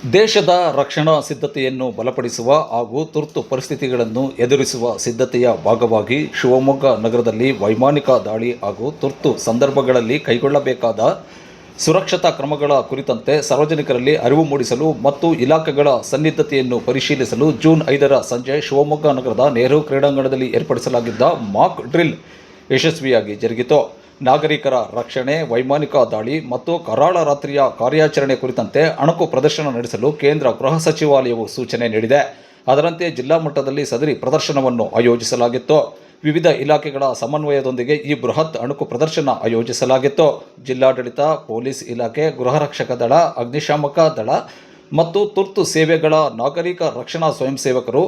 ದೇಶದ ರಕ್ಷಣಾ ಸಿದ್ಧತೆಯನ್ನು ಬಲಪಡಿಸುವ ಹಾಗೂ ತುರ್ತು ಪರಿಸ್ಥಿತಿಗಳನ್ನು ಎದುರಿಸುವ ಸಿದ್ಧತೆಯ ಭಾಗವಾಗಿ ಶಿವಮೊಗ್ಗ ನಗರದಲ್ಲಿ ವೈಮಾನಿಕ ದಾಳಿ ಹಾಗೂ ತುರ್ತು ಸಂದರ್ಭಗಳಲ್ಲಿ ಕೈಗೊಳ್ಳಬೇಕಾದ ಸುರಕ್ಷತಾ ಕ್ರಮಗಳ ಕುರಿತಂತೆ ಸಾರ್ವಜನಿಕರಲ್ಲಿ ಅರಿವು ಮೂಡಿಸಲು ಮತ್ತು ಇಲಾಖೆಗಳ ಸನ್ನದ್ಧತೆಯನ್ನು ಪರಿಶೀಲಿಸಲು ಜೂನ್ 5ರ ಸಂಜೆ ಶಿವಮೊಗ್ಗ ನಗರದ ನೆಹರು ಕ್ರೀಡಾಂಗಣದಲ್ಲಿ ಏರ್ಪಡಿಸಲಾಗಿದ್ದ ಮಾಕ್ ಡ್ರಿಲ್ ಯಶಸ್ವಿಯಾಗಿ ಜರುಗಿತು. ನಾಗರಿಕರ ರಕ್ಷಣೆ, ವೈಮಾನಿಕ ದಾಳಿ ಮತ್ತು ಕರಾಳ ರಾತ್ರಿಯ ಕಾರ್ಯಾಚರಣೆ ಕುರಿತಂತೆ ಅಣಕು ಪ್ರದರ್ಶನ ನಡೆಸಲು ಕೇಂದ್ರ ಗೃಹ ಸಚಿವಾಲಯವು ಸೂಚನೆ ನೀಡಿದೆ. ಅದರಂತೆ ಜಿಲ್ಲಾ ಮಟ್ಟದಲ್ಲಿ ಸದರಿ ಪ್ರದರ್ಶನವನ್ನು ಆಯೋಜಿಸಲಾಗಿತ್ತು. ವಿವಿಧ ಇಲಾಖೆಗಳ ಸಮನ್ವಯದೊಂದಿಗೆ ಈ ಬೃಹತ್ ಅಣಕು ಪ್ರದರ್ಶನ ಆಯೋಜಿಸಲಾಗಿತ್ತು. ಜಿಲ್ಲಾಡಳಿತ, ಪೊಲೀಸ್ ಇಲಾಖೆ, ಗೃಹ ರಕ್ಷಕ ದಳ, ಅಗ್ನಿಶಾಮಕ ದಳ ಮತ್ತು ತುರ್ತು ಸೇವೆಗಳ ನಾಗರಿಕ ರಕ್ಷಣಾ ಸ್ವಯಂ ಸೇವಕರು,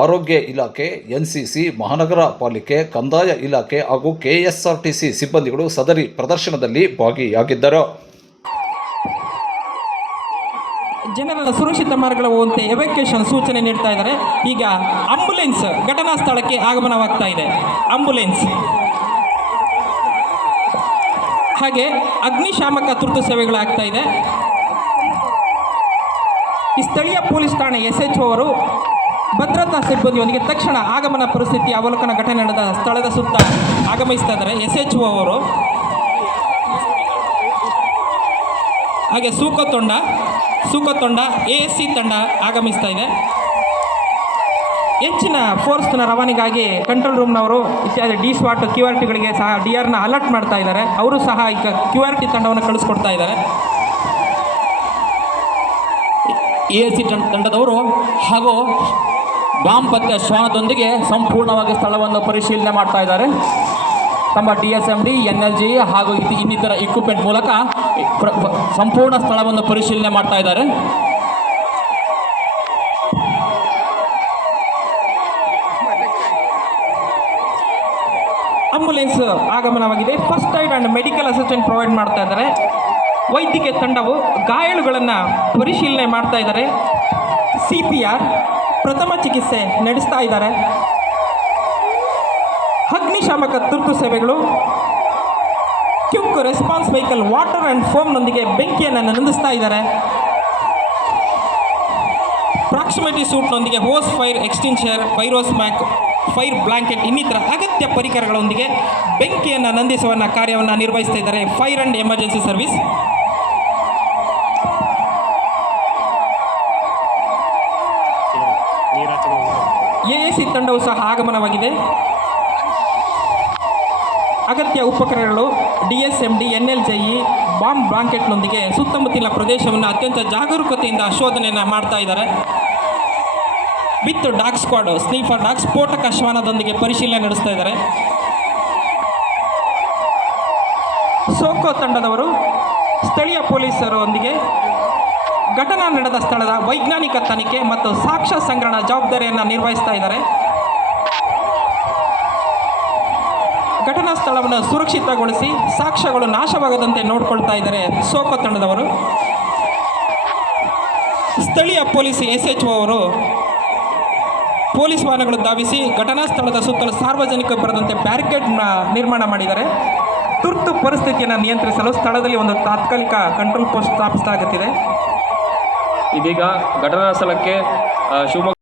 ಆರೋಗ್ಯ ಇಲಾಖೆ, ಎನ್ಸಿಸಿ, ಮಹಾನಗರ ಪಾಲಿಕೆ, ಕಂದಾಯ ಇಲಾಖೆ ಹಾಗೂ ಕೆಎಸ್ಆರ್ಟಿಸಿ ಸಿಬ್ಬಂದಿಗಳು ಸದರಿ ಪ್ರದರ್ಶನದಲ್ಲಿ ಭಾಗಿಯಾಗಿದ್ದರು. ಜನರನ್ನ ಸುರಕ್ಷಿತ ಮಾರ್ಗಗಳ ಹೋಗುವಂತೆ ಎವ್ಯಾಕ್ಯುಯೇಷನ್ ಸೂಚನೆ ನೀಡ್ತಾ ಇದ್ದಾರೆ. ಈಗ ಆಂಬುಲೆನ್ಸ್ ಘಟನಾ ಸ್ಥಳಕ್ಕೆ ಆಗಮನವಾಗ್ತಾ ಇದೆ. ಆಂಬುಲೆನ್ಸ್ ಹಾಗೆ ಅಗ್ನಿಶಾಮಕ ತುರ್ತು ಸೇವೆಗಳಾಗ್ತಾ ಇದೆ. ಈ ಸ್ಥಳೀಯ ಪೊಲೀಸ್ ಠಾಣೆ SHO ಅವರು ಭದ್ರತಾ ಸಿಬ್ಬಂದಿಯೊಂದಿಗೆ ತಕ್ಷಣ ಆಗಮನ ಪರಿಸ್ಥಿತಿ ಅವಲೋಕನ ಘಟನೆ ನಡೆದ ಸ್ಥಳದ ಸುತ್ತ ಆಗಮಿಸ್ತಾ ಇದ್ದಾರೆ SHO ಅವರು. ಹಾಗೆ ಸೂಕೋತೊಂಡ ASC ತಂಡ ಆಗಮಿಸ್ತಾ ಇದೆ. ಹೆಚ್ಚಿನ ಫೋರ್ಸ್ನ ರವಾನೆಗಾಗಿ ಕಂಟ್ರೋಲ್ ರೂಮ್ನವರು ಇತ್ಯಾದಿ DSWAT QRTಗಳಿಗೆ ಸಹ DRನ ಅಲರ್ಟ್ ಮಾಡ್ತಾ ಇದ್ದಾರೆ. ಅವರು ಸಹ ಈಗ QRT ತಂಡವನ್ನು ಕಳಿಸ್ಕೊಡ್ತಾ ಇದ್ದಾರೆ. ASC ತಂಡದವರು ಹಾಗೂ ಬಾಂಬ್ ಪತ್ತೆ ಶ್ವಾನದೊಂದಿಗೆ ಸಂಪೂರ್ಣವಾಗಿ ಸ್ಥಳವನ್ನು ಪರಿಶೀಲನೆ ಮಾಡ್ತಾ ಇದ್ದಾರೆ. ತಮ್ಮ DSMD, NLG ಹಾಗೂ ಇನ್ನಿತರ ಇಕ್ವಿಪ್ಮೆಂಟ್ ಮೂಲಕ ಸಂಪೂರ್ಣ ಸ್ಥಳವನ್ನು ಪರಿಶೀಲನೆ ಮಾಡ್ತಾ ಇದ್ದಾರೆ. ಆಂಬುಲೆನ್ಸ್ ಆಗಮನವಾಗಿದೆ. First aid and medical assistant provide ಮಾಡ್ತಾ ಇದ್ದಾರೆ. ವೈದ್ಯಕೀಯ ತಂಡವು ಗಾಯಾಳುಗಳನ್ನು ಪರಿಶೀಲನೆ ಮಾಡ್ತಾ ಇದ್ದಾರೆ. CPR ಪ್ರಥಮ ಚಿಕಿತ್ಸೆ ನಡೆಸ್ತಾ ಇದ್ದಾರೆ. ಅಗ್ನಿಶಾಮಕ ತುರ್ತು ಸೇವೆಗಳು quick response vehicle water and ಫೋಮ್ನೊಂದಿಗೆ ಬೆಂಕಿಯನ್ನು ನಂದಿಸ್ತಾ ಇದ್ದಾರೆ. ಪ್ರಾಕ್ಸಿಮಿಟಿ ಸೂಟ್ನೊಂದಿಗೆ ಹೋಸ್ ಫೈರ್ ಎಕ್ಸ್ಟಿಂಕ್ಷರ್, ಫೈರೋಸ್ಮ್ಯಾಕ್, ಫೈರ್ ಬ್ಲಾಂಕೆಟ್ ಇನ್ನಿತರ ಅಗತ್ಯ ಪರಿಕರಗಳೊಂದಿಗೆ ಬೆಂಕಿಯನ್ನು ನಂದಿಸುವ ಕಾರ್ಯವನ್ನು ನಿರ್ವಹಿಸ್ತಾ ಇದ್ದಾರೆ fire and emergency service. ASC ತಂಡವು ಸಹ ಆಗಮನವಾಗಿದೆ. ಅಗತ್ಯ ಉಪಕರಣಗಳು DSMD, NLJE, ಬಾಂಬ್ ಬ್ಲಾಂಕೆಟ್ನೊಂದಿಗೆ ಸುತ್ತಮುತ್ತಲಿನ ಪ್ರದೇಶವನ್ನು ಅತ್ಯಂತ ಜಾಗರೂಕತೆಯಿಂದ ಶೋಧನೆಯನ್ನು ಮಾಡ್ತಾ ಇದ್ದಾರೆ. ವಿತ್ ಡಾಗ್ ಸ್ಕ್ವಾಡ್, ಸ್ನೀಫರ್ ಡಾಗ್, ಸ್ಫೋಟಕ ಶ್ವಾನದೊಂದಿಗೆ ಪರಿಶೀಲನೆ ನಡೆಸ್ತಾ ಇದ್ದಾರೆ. ಸೋಕೋ ತಂಡದವರು ಸ್ಥಳೀಯ ಪೊಲೀಸರೊಂದಿಗೆ ಘಟನಾ ನಡೆದ ಸ್ಥಳದ ವೈಜ್ಞಾನಿಕ ತನಿಖೆ ಮತ್ತು ಸಾಕ್ಷ್ಯ ಸಂಗ್ರಹಣ ಜವಾಬ್ದಾರಿಯನ್ನು ನಿರ್ವಹಿಸ್ತಾ ಇದ್ದಾರೆ. ಘಟನಾ ಸ್ಥಳವನ್ನು ಸುರಕ್ಷಿತಗೊಳಿಸಿ ಸಾಕ್ಷ್ಯಗಳು ನಾಶವಾಗದಂತೆ ನೋಡಿಕೊಳ್ತಾ ಇದ್ದಾರೆ ಸೋಕೋ ತಂಡದವರು. ಸ್ಥಳೀಯ ಪೊಲೀಸ್ SHO ಅವರು ಪೊಲೀಸ್ ವಾಹನಗಳು ಧಾವಿಸಿ ಘಟನಾ ಸ್ಥಳದ ಸುತ್ತಲೂ ಸಾರ್ವಜನಿಕರು ಬರದಂತೆ ಬ್ಯಾರಿಕೇಡ್ ನಿರ್ಮಾಣ ಮಾಡಿದ್ದಾರೆ. ತುರ್ತು ಪರಿಸ್ಥಿತಿಯನ್ನು ನಿಯಂತ್ರಿಸಲು ಸ್ಥಳದಲ್ಲಿ ಒಂದು ತಾತ್ಕಾಲಿಕ ಕಂಟ್ರೋಲ್ ಪೋಸ್ಟ್ ಸ್ಥಾಪಿಸಲಾಗುತ್ತಿದೆ. ಇದೀಗ ಘಟನಾ ಸ್ಥಳಕ್ಕೆ ಶಿವಮೊಗ್ಗ